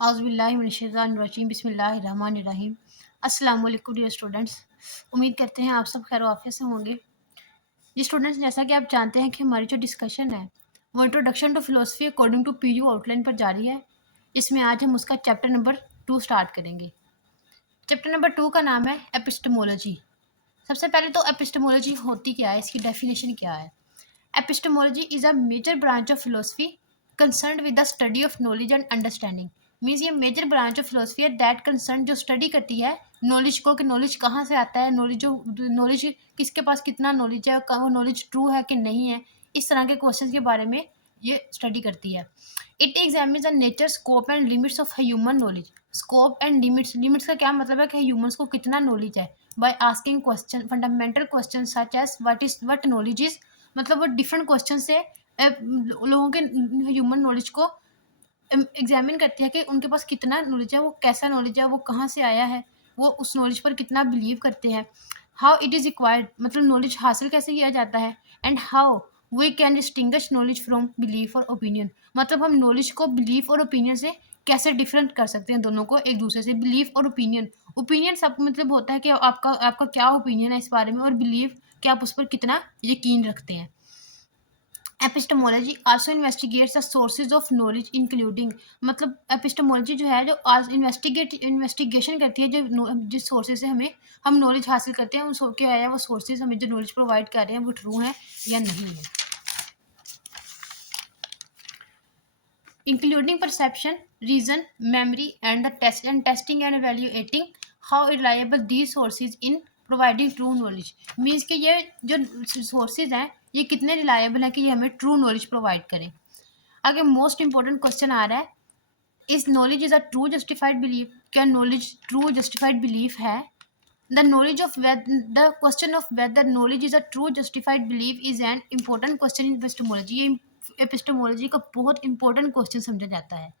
औज़ुबिल्लाहिमिनश्शैतानिर्रजीम बिस्मिल्लाहिर्रहमानिर्रहीम। अस्सलाम वालेकुम डियर स्टूडेंट्स। उम्मीद करते हैं आप सब खैर आफियत से होंगे। जी स्टूडेंट्स, जैसा कि आप जानते हैं कि हमारी जो डिस्कशन है वो introduction to philosophy according to PU outline पर जारी है। इसमें आज हम उसका चैप्टर नंबर 2 स्टार्ट करेंगे। चैप्टर नंबर 2 का नाम है एपिस्टेमोलॉजी। सबसे पहले तो एपिस्टेमोलॉजी होती क्या है, इसकी डेफिनेशन क्या है। Epistemology is a major branch of philosophy concerned with the study of knowledge and understanding. Means ये मेजर ब्रांच ऑफ फिलोसफी है दैट कंसर्न, जो स्टडी करती है नॉलेज को, कि नॉलेज कहाँ से आता है, नॉलेज किसके पास कितना नॉलेज है, वो नॉलेज ट्रू है कि नहीं है, इस तरह के क्वेश्चन के बारे में ये स्टडी करती है। It examines the nature, scope and limits of human knowledge. Scope and limits का क्या मतलब है कि ह्यूमंस को कितना नॉलेज है, by asking question fundamental question such as what knowledge is. मतलब वो डिफरेंट क्वेश्चन से लोगों के ह्यूमन नॉलेज को एग्जामिन करती है कि उनके पास कितना नॉलेज है, वो कैसा नॉलेज है, वो कहाँ से आया है, वो उस नॉलेज पर कितना बिलीव करते हैं। हाउ इट इज़ रिक्वायर्ड, मतलब नॉलेज हासिल कैसे किया जाता है। And how we can distinguish knowledge from belief और ओपिनियन, मतलब हम नॉलेज को बिलीफ और ओपिनियन से कैसे डिफरेंट कर सकते हैं, दोनों को एक दूसरे से। बिलीफ और ओपिनियन, ओपिनियन सब मतलब होता है कि आपका आपका क्या ओपिनियन है इस बारे में, और बिलीव कि आप उस पर कितना यकीन रखते हैं। Epistemology also investigates the sources of knowledge including, मतलब एपिस्टेमोलॉजी जो है, जो आज इन्वेस्टिगेशन करती है, जो जिस सोर्सेज से हम नॉलेज हासिल करते हैं, उन क्या है वो सोर्सेज हमें जो नॉलेज प्रोवाइड कर रहे हैं वो ट्रू हैं या नहीं है। Including perception, reason, memory and the testing and evaluating how reliable these sources in providing true knowledge. Means कि ये जो सोर्सेज हैं ये कितने रिलायबल हैं कि ये हमें ट्रू नॉलेज प्रोवाइड करें। आगे मोस्ट इंपॉर्टेंट क्वेश्चन आ रहा है, is knowledge is a true justified belief. क्या नॉलेज ट्रू जस्टिफाइड बिलीफ है। The question of whether knowledge is a true justified belief is an important question in epistemology. ये epistemology का बहुत important question समझा जाता है।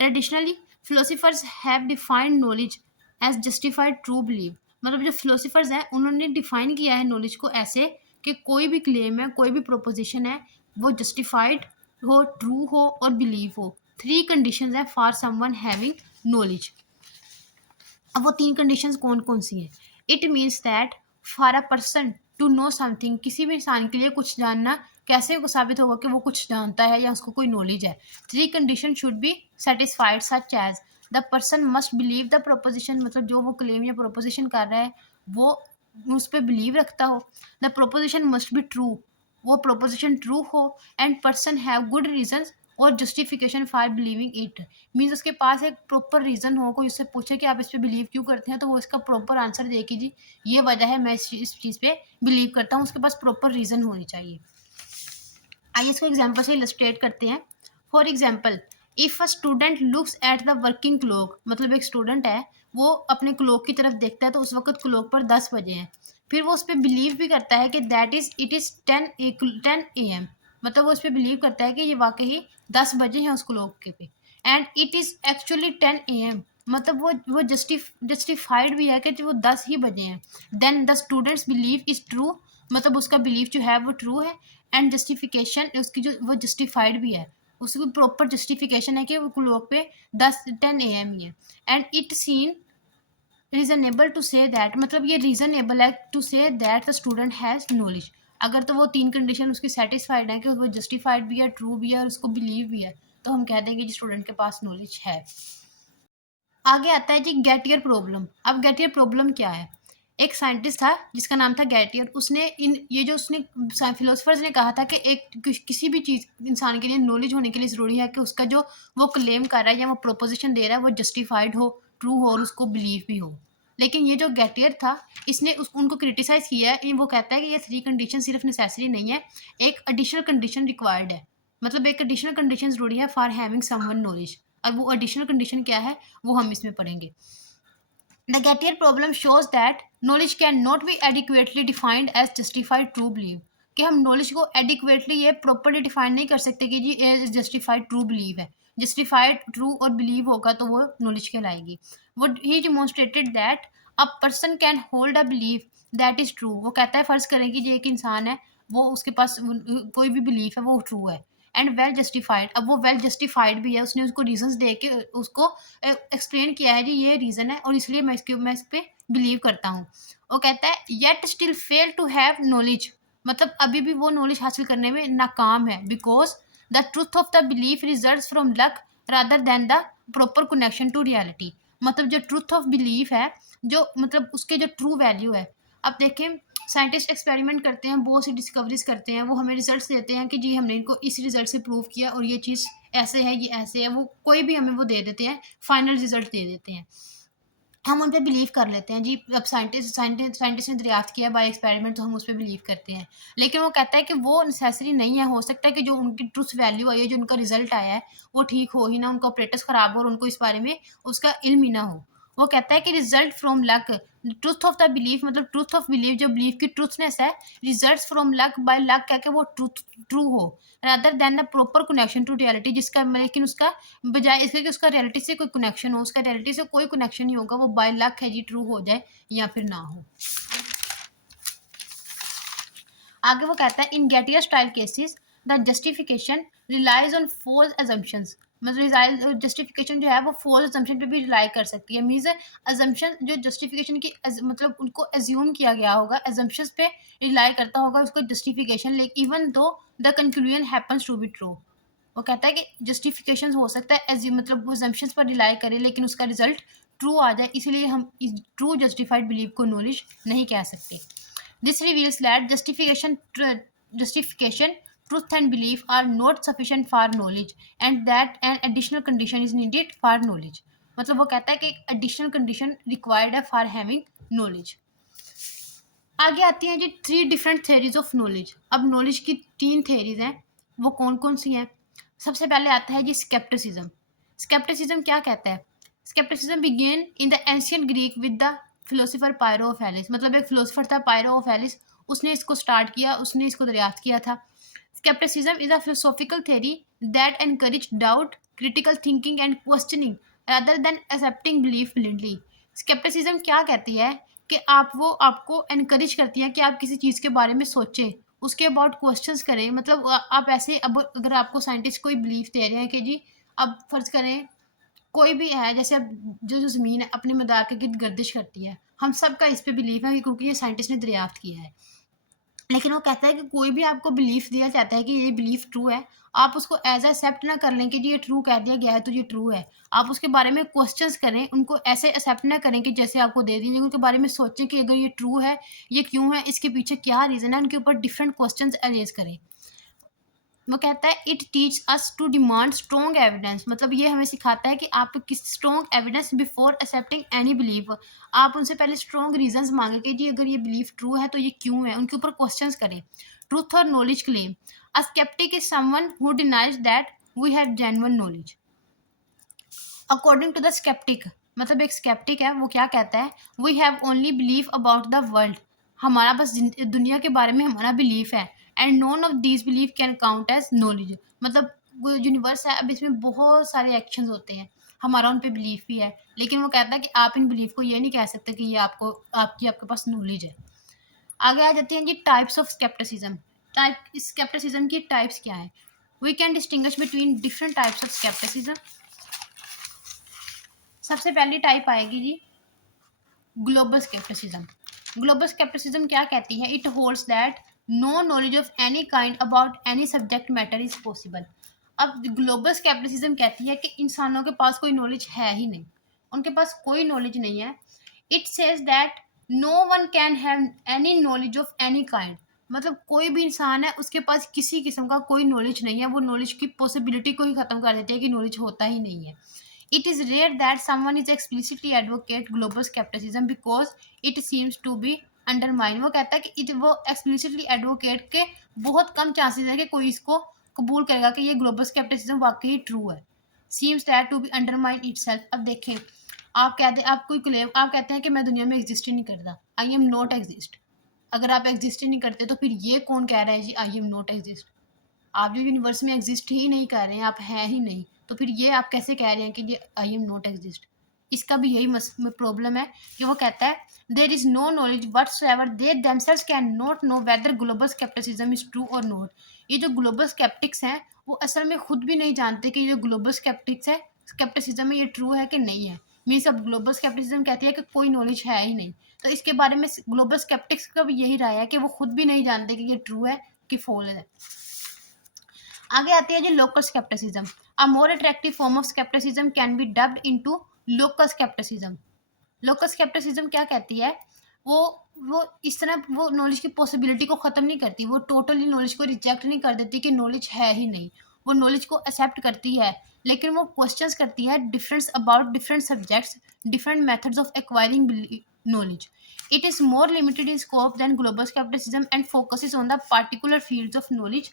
Traditionally philosophers have defined knowledge as justified true believe, मतलब जो philosophers हैं उन्होंने डिफाइन किया है नॉलेज को ऐसे कि कोई भी क्लेम है, कोई भी प्रोपोजिशन है, वो जस्टिफाइड हो, ट्रू हो और बिलीव हो। थ्री कंडीशंस है फॉर समवन हैविंग नॉलेज। अब वो तीन कंडीशंस कौन कौन सी हैं। It means that for a person to know something, किसी भी इंसान के लिए कुछ जानना कैसे को साबित होगा कि वो कुछ जानता है या उसको कोई नॉलेज है। Three condition should be satisfied such as the person must believe the proposition, मतलब जो वो क्लेम या प्रोपोजिशन कर रहा है वो उस पर बिलीव रखता हो। The proposition must be true, वो प्रोपोजिशन ट्रू हो, and person have good reasons और justification for believing it. Means उसके पास एक प्रॉपर रीज़न हो, कोई उससे पूछे कि आप इस पे बिलीव क्यों करते हैं, तो वो इसका प्रॉपर आंसर दे कि जी ये वजह है मैं इस चीज़ पे बिलीव करता हूँ। उसके पास प्रॉपर रीज़न होनी चाहिए। आइए इसको एग्जाम्पल से इलस्ट्रेट करते हैं। For example, if a student looks at the working clock, मतलब एक स्टूडेंट है वो अपने क्लॉक की तरफ देखता है तो उस वक्त क्लॉक पर 10 बजे हैं। फिर वो उस पर बिलीव भी करता है कि that is it is 10 AM, मतलब वो उस पर बिलीव करता है कि ये वाकई 10 बजे हैं उस क्लॉक के पे। And it is actually 10 AM, मतलब वो जस्टिफाइड भी है कि जो वो 10 ही बजे हैं। Then the students believe is true, मतलब उसका बिलीव जो है वो ट्रू है। एंड जस्टिफिकेशन उसकी जो वो जस्टिफाइड भी है, उसकी प्रॉपर जस्टिफिकेशन है कि वो क्लॉक पे 10 AM ही है। And it seen reasonable to say that, मतलब ये रीजनेबल है to say that the student has knowledge. अगर तो वो तीन कंडीशन उसकी सेटिस्फाइड है कि वो जस्टिफाइड भी है, ट्रू भी है और उसको बिलीव भी है, तो हम कह देंगे कि स्टूडेंट के पास नॉलेज है। आगे आता है जी गैटियर प्रॉब्लम। अब गैटियर प्रॉब्लम क्या है। एक साइंटिस्ट था जिसका नाम था गैटियर, उसने उसने फिलोसफर्स ने कहा था कि किसी भी चीज़ इंसान के लिए नॉलेज होने के लिए ज़रूरी है कि उसका जो वो क्लेम कर रहा है या वो प्रोपोजिशन दे रहा है वो जस्टिफाइड हो, ट्रू हो और उसको बिलीव भी हो। लेकिन ये जो गैटियर था इसने उनको क्रिटिसाइज किया है। वो कहता है कि ये थ्री कंडीशन सिर्फ नेसेसरी नहीं है, एक एडिशनल कंडीशन रिक्वायर्ड है, मतलब एक एडिशनल कंडीशन ज़रूरी है फॉर हैविंग समवन नॉलेज। और वो एडिशनल कंडीशन क्या है वो हम इसमें पढ़ेंगे। The Gettier problem shows that knowledge cannot be adequately defined as justified true belief, कि हम नॉलेज को एडिक्वेटली ये प्रॉपरली डिफाइन नहीं कर सकते कि जी ये जस्टिफाइड ट्रू बिलीव है। जस्टिफाइड ट्रू और बिलीव होगा तो वो नॉलेज कहलाएगी। Would he demonstrated that a person can hold a believe that is true, वो कहता है फर्ज करें कि ये एक इंसान है वो उसके पास कोई भी बिलीफ है वो ट्रू है। And well justified. अब वो वेल जस्टिफाइड भी है, उसने उसको रीजंस दे के उसको एक्सप्लेन किया है जी ये रीज़न है और इसलिए मैं इस पे बिलीव करता हूँ। वो कहता है yet still fail to have knowledge, मतलब अभी भी वो नॉलेज हासिल करने में नाकाम है, because the truth of the belief results from luck rather than the proper connection to reality. मतलब जो ट्रूथ ऑफ बिलीफ है, जो मतलब उसके जो ट्रू वैल्यू है, अब देखें साइंटिस्ट एक्सपेरिमेंट करते हैं, बहुत सी डिस्कवरीज करते हैं, वो हमें रिजल्ट्स देते हैं कि जी हमने इनको इस रिजल्ट से प्रूव किया और ये चीज़ ऐसे है, ये ऐसे है, वो कोई भी हमें वो दे देते हैं, फाइनल रिजल्ट दे देते हैं, हम उन पे बिलीव कर लेते हैं जी। अब साइंटिस्ट ने दरियाफ्त किया बाय एक्सपेरिमेंट, तो हम उस पे बिलीव करते हैं। लेकिन वो कहता है कि वो नेसेसरी नहीं है, हो सकता है कि जो उनकी ट्रुथ वैल्यू आई है, जो उनका रिजल्ट आया है, वो ठीक हो ही ना, उनका ऑपरेटर्स खराब हो और उनको इस बारे में उसका इल्म ही ना हो। वो कहता है कि result from luck, truth of the belief, मतलब ट्रुथ ऑफ बिलीफ जो बिलीफ की ट्रुथनेस है, result from luck, by luck कह के वो ट्रूथ ट्रू हो, rather than the proper connection to reality, जिसका लेकिन उसका बजाय इसके कि उसका रियलिटी से कोई कनेक्शन हो, उसका रियलिटी से कोई कनेक्शन नहीं होगा, वो बाय लक है जी ट्रू हो जाए या फिर ना हो। आगे वो कहता है in Gettier style cases the justification relies on false assumptions, मतलब जस्टिफिकेशन जो है वो फॉल्स अजम्पशन पे भी रिलाई कर सकती है। मीन्स अजम्पशन जो जस्टिफिकेशन की मतलब उनको एज्यूम किया गया होगा, एजम्पशंस पे रिलाई करता होगा उसको जस्टिफिकेशन, लेकिन even though the conclusion happens to be true. वो कहता है कि जस्टिफिकेशन हो सकता है एज मतलब वो assumptions पर रिलाई करे, लेकिन उसका रिजल्ट ट्रू आ जाए, इसलिए हम इस ट्रू जस्टिफाइड बिलीव को नॉलेज नहीं कह सकते। This reveals that justification truth and belief are not sufficient for knowledge and that an additional condition is needed for knowledge। मतलब वो कहता है कि एक एडिशनल कंडीशन रिक्वायर्ड है फॉर हैविंग नॉलेज। आगे आती हैं जी 3 डिफरेंट थ्योरीज ऑफ नॉलेज। अब नॉलेज की 3 थ्योरीज हैं, वो कौन-कौन सी हैं? सबसे पहले आता है जी स्केप्टिसिज्म। स्केप्टिसिज्म क्या कहता है? Scepticism began in the ancient Greek with the philosopher Pyrrho of Elis, मतलब एक फिलोसोफर था पायरो ऑफ एलिस, उसने इसको स्टार्ट किया, उसने इसको दरियाफ्त किया था। Scepticism is a philosophical theory that encourage doubt, critical thinking and questioning rather than accepting belief blindly. Scepticism क्या कहती है कि आपको एनकरेज करती है कि आप किसी चीज़ के बारे में सोचें, उसके अबाउट क्वेश्चंस करें, मतलब आप ऐसे, अब अगर आपको साइंटिस्ट कोई बिलीफ दे रहे हैं कि जी अब फर्ज करें कोई भी है, जैसे अब जो ज़मीन है अपने मदार के गिर्द गर्दिश करती है, हम सबका इस पे बिलीव है क्योंकि ये साइंटिस्ट ने दरियाफ्त किया है। लेकिन वो कहता है कि कोई भी आपको बिलीफ दिया जाता है कि ये बिलीफ ट्रू है, आप उसको एज़ एक्सेप्ट ना कर लें कि जी ये ट्रू कह दिया गया है तो ये ट्रू है। आप उसके बारे में क्वेश्चंस करें, उनको ऐसे एक्सेप्ट ना करें कि जैसे आपको दे दिए, लेकिन उनके बारे में सोचें कि अगर ये ट्रू है, ये क्यों है, इसके पीछे क्या रीज़न है, उनके ऊपर डिफरेंट क्वेश्चंस अरेज करें। वो कहता है it teach us to demand strong evidence, मतलब ये हमें सिखाता है कि आप किस strong evidence before accepting any belief. आप उनसे पहले स्ट्रॉन्ग रीजंस मांगे कि जी अगर ये बिलीफ ट्रू है तो ये क्यों है, उनके ऊपर क्वेश्चंस करें। ट्रूथ और knowledge claim, a sceptic is someone who denies that we have genuine knowledge. According to the sceptic, मतलब एक स्केप्टिक है वो क्या कहता है, we have only believe about the world, हमारा बस दुनिया के बारे में हमारा बिलीफ है, and none of these belief can count as knowledge, मतलब यूनिवर्स है, अब इसमें बहुत सारे एक्शंस होते हैं, हमारा उन पे बिलीफ भी है, लेकिन वो कहता है कि आप इन बिलीफ को ये नहीं कह सकते कि ये आपके पास नॉलेज है। आगे आ जाती हैं जी types of scepticism. Type scepticism की टाइप्स क्या है? We can distinguish between different types of scepticism. सबसे पहली टाइप आएगी जी ग्लोबल स्केप्टिसिज्म। ग्लोबल स्केप्टिसिज्म क्या कहती है? It holds that no knowledge of any kind about any subject matter is possible. अब ग्लोबल स्केप्टिसिज्म कहती है कि इंसानों के पास कोई नॉलेज है ही नहीं, उनके पास कोई नॉलेज नहीं है। It says that no one can have any knowledge of any kind, मतलब कोई भी इंसान है उसके पास किसी किस्म का कोई नॉलेज नहीं है, वो नॉलेज की पॉसिबिलिटी को ही खत्म कर देती है कि नॉलेज होता ही नहीं है। It is rare that someone is explicitly advocate global skepticism because it seems to be undermined। वो कहता है कि वो explicitly advocate के बहुत कम चांसेस है कि कोई इसको कबूल करेगा कि ये ग्लोबल स्केप्टिसिज्म वाकई ट्रू है। seems that to be undermined itself। अब देखें, आप कहते हैं कि मैं दुनिया में एग्जिस्ट ही नहीं करता, आई एम नॉट एग्जिस्ट। अगर आप एग्जिस्ट ही नहीं करते तो फिर ये कौन कह रहा है जी आई एम नॉट एग्जिस्ट? आप जो यूनिवर्स में एग्जिस्ट ही नहीं कर रहे हैं, आप हैं ही नहीं, तो फिर ये आप कैसे कह रहे हैं कि ये आई एम नॉट एग्जिस्ट? इसका भी यही प्रॉब्लम है कि वो कहता है there is no knowledge whatsoever they themselves can not know whether global scepticism is true और नॉट। ये जो ग्लोबल स्केप्टिक्स हैं वो असल में खुद भी नहीं जानते कि ये ग्लोबल स्केप्टिक्स है स्केप्टिसिज्म है ये ट्रू है कि नहीं है। मीन्स अब ग्लोबल स्केप्टिसिज्म कहती है कि कोई नॉलेज है ही नहीं। तो इसके बारे में ग्लोबल स्केप्टिक्स का भी यही राय है कि वो खुद भी नहीं जानते कि ये ट्रू है कि फॉल्स है। आगे आती है जी local scepticism. A more attractive form of scepticism can be dubbed into local scepticism. Local scepticism क्या कहती है, वो वो इस तरह वो नॉलेज की पॉसिबिलिटी को ख़त्म नहीं करती, वो टोटली नॉलेज को रिजेक्ट नहीं कर देती कि नॉलेज है ही नहीं। वो नॉलेज को एक्सेप्ट करती है, लेकिन वो क्वेश्चंस करती है difference about different subjects, different methods of acquiring knowledge. It is more limited in scope than global scepticism and focuses on the particular fields of knowledge.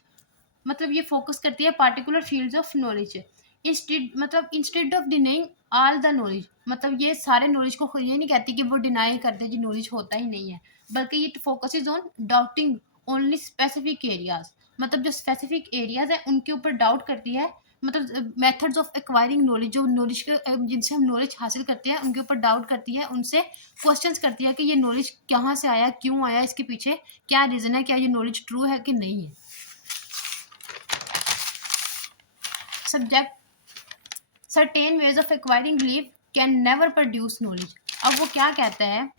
मतलब ये फोकस करती है particular fields of knowledge. Instead of denying all the knowledge, मतलब ये सारे knowledge को ये नहीं कहती कि वो डिनाई करते जी नॉलेज होता ही नहीं है, बल्कि it focuses on doubting only specific areas. मतलब जो स्पेसिफिक एरियाज है उनके ऊपर डाउट करती है। मतलब मेथड्स ऑफ एक्वायरिंग नॉलेज, जो नॉलेज के जिनसे हम नॉलेज हासिल करते हैं उनके ऊपर डाउट करती है, उनसे क्वेश्चंस करती है कि ये नॉलेज कहाँ से आया, क्यों आया, इसके पीछे क्या रीज़न है, क्या ये नॉलेज ट्रू है कि नहीं है। Subject certain ways of acquiring belief can never produce knowledge. अब वो क्या कहता है,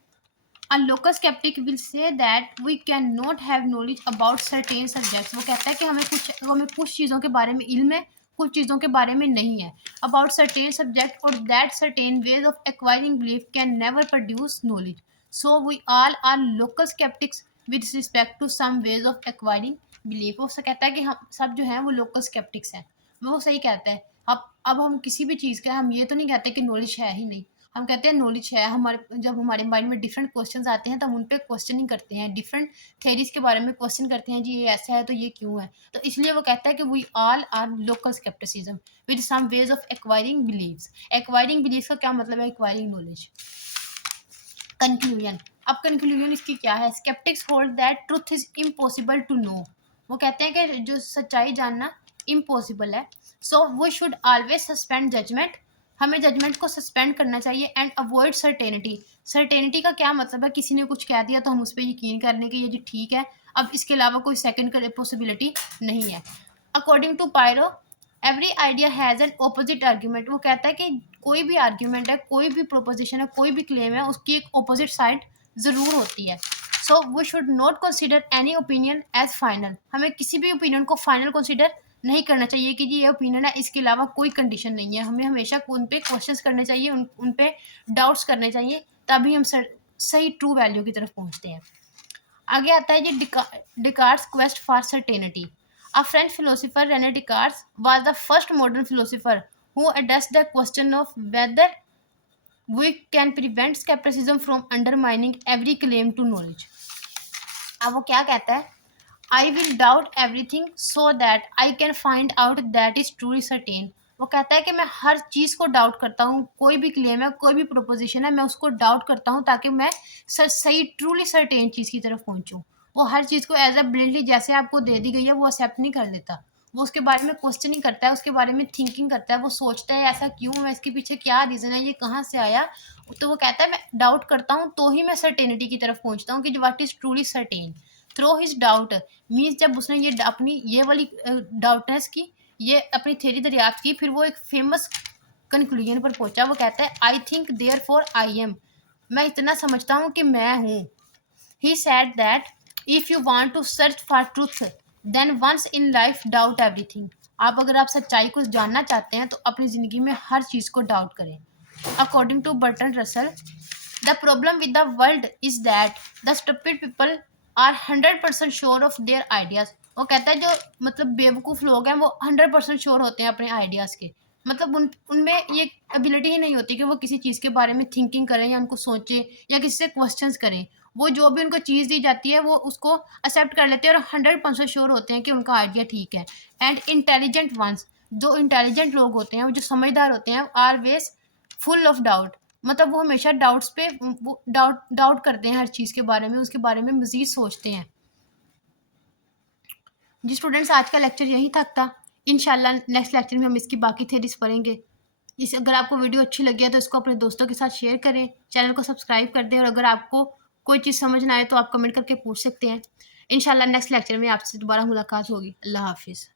a local sceptic will say that we can not have knowledge about certain subjects. वो कहता है कि हमें कुछ चीज़ों के बारे में इल्म है, कुछ चीज़ों के बारे में नहीं है, अबाउट सर्टेन सब्जेक्ट, और that certain ways of acquiring belief can never produce knowledge. So we all are local sceptics with respect to some ways of acquiring belief. वो कहता है कि हम सब जो हैं वो लोकल स्केप्टिक्स हैं। वो सही कहता है। अब हम किसी भी चीज़ का हम ये तो नहीं कहते कि नॉलेज है ही नहीं, हम कहते हैं नॉलेज है। हमारे जब हमारे माइंड में डिफरेंट क्वेश्चंस आते हैं तब उन पे क्वेश्चनिंग करते हैं, डिफरेंट थेरीज के बारे में क्वेश्चन करते हैं, जी ये ऐसा है तो ये क्यों है। तो इसलिए वो कहता है कि we all are local scepticism with some ways of acquiring beliefs. Acquiring beliefs का क्या मतलब है, एक्वायरिंग नॉलेज। कंक्लूजन, अब कंक्लूजन इसकी क्या है, sceptics hold that truth is impossible to know. वो कहते हैं कि जो सच्चाई जानना इम्पॉसिबल है। So we should always suspend judgement, हमें जजमेंट को सस्पेंड करना चाहिए, एंड अवॉइड सर्टेनिटी। सर्टेनिटी का क्या मतलब है, किसी ने कुछ कह दिया तो हम उस पर यकीन करने के ये जी ठीक है, अब इसके अलावा कोई सेकंड पॉसिबिलिटी नहीं है। According to Pyrrho every idea has an opposite argument. वो कहता है कि कोई भी आर्ग्यूमेंट है, कोई भी प्रोपोजिशन है, कोई भी क्लेम है, उसकी एक ऑपोजिट साइड ज़रूर होती है। So we should not consider any opinion as final. हमें किसी भी ओपिनियन को फाइनल कंसिडर नहीं करना चाहिए कि जी ये ओपिनियन है, इसके अलावा कोई कंडीशन नहीं है। हमें हमेशा उन पे क्वेश्चंस करने चाहिए, उन पे डाउट्स करने चाहिए, तभी हम सही ट्रू वैल्यू की तरफ पहुंचते हैं। आगे आता है जी Descartes quest for certainty. A French philosopher René Descartes was the first modern philosopher who addressed the question of whether we can prevent skepticism from undermining every claim to knowledge. अब वो क्या कहता है, I will doubt everything so that I can find out that is truly certain. वो कहता है कि मैं हर चीज़ को डाउट करता हूँ, कोई भी क्लेम है, कोई भी प्रोपोजिशन है, मैं उसको डाउट करता हूँ ताकि मैं सही ट्रूली सर्टेन चीज़ की तरफ पहुँचूँ। वो हर चीज़ को एज अ ब्लिंडली जैसे आपको दे दी गई है वो एक्सेप्ट नहीं कर देता, वो उसके बारे में क्वेश्चनिंग करता है, उसके बारे में थिंकिंग करता है, वो सोचता है ऐसा क्यों है, इसके पीछे क्या रीज़न है, ये कहाँ से आया। तो वो कहता है मैं डाउट करता हूँ तो ही मैं सर्टेनिटी की तरफ पहुँचता हूँ कि what is truly certain. Through his doubt means जब उसने ये अपनी ये वाली डाउटनेस की, ये अपनी थ्योरी दरियाफ्त की, फिर वो एक फेमस कंक्लूजन पर पहुंचा। वो कहता है I think therefore I am, मैं इतना समझता हूँ कि मैं हूँ। He said that if you want to search for truth then once in life doubt everything. अगर आप सच्चाई को जानना चाहते हैं तो अपनी ज़िंदगी में हर चीज़ को डाउट करें। According to Bertrand Russell, the problem with the world is that the stupid people are 100% sure of their ideas. वो कहता है जो मतलब बेवकूफ़ लोग हैं वो 100% श्योर होते हैं अपने आइडियाज़ के, मतलब उनमें ये एबिलिटी ही नहीं होती कि वो किसी चीज़ के बारे में थिंकिंग करें या उनको सोचें या किसी से क्वेश्चंस करें। वो जो भी उनको चीज़ दी जाती है वो उसको एक्सेप्ट कर लेते हैं और 100% श्योर होते हैं कि उनका आइडिया ठीक है। एंड इंटेलिजेंट वंस, जो इंटेलिजेंट लोग होते हैं, जो समझदार होते हैं, ऑलवेज फुल ऑफ डाउट, मतलब वो हमेशा डाउट्स पे वो डाउट करते हैं हर चीज़ के बारे में, उसके बारे में मज़ीद सोचते हैं। जी स्टूडेंट्स, आज का लेक्चर यही तक था। इंशाल्लाह नेक्स्ट लेक्चर में हम इसकी बाकी थ्योरीज पढ़ेंगे। इस अगर आपको वीडियो अच्छी लगी है तो इसको अपने दोस्तों के साथ शेयर करें, चैनल को सब्सक्राइब कर दें और अगर आपको कोई चीज़ समझ ना आए तो आप कमेंट करके पूछ सकते हैं। इंशाल्लाह नेक्स्ट लेक्चर में आपसे दोबारा मुलाकात होगी। अल्लाह हाफ़िज़।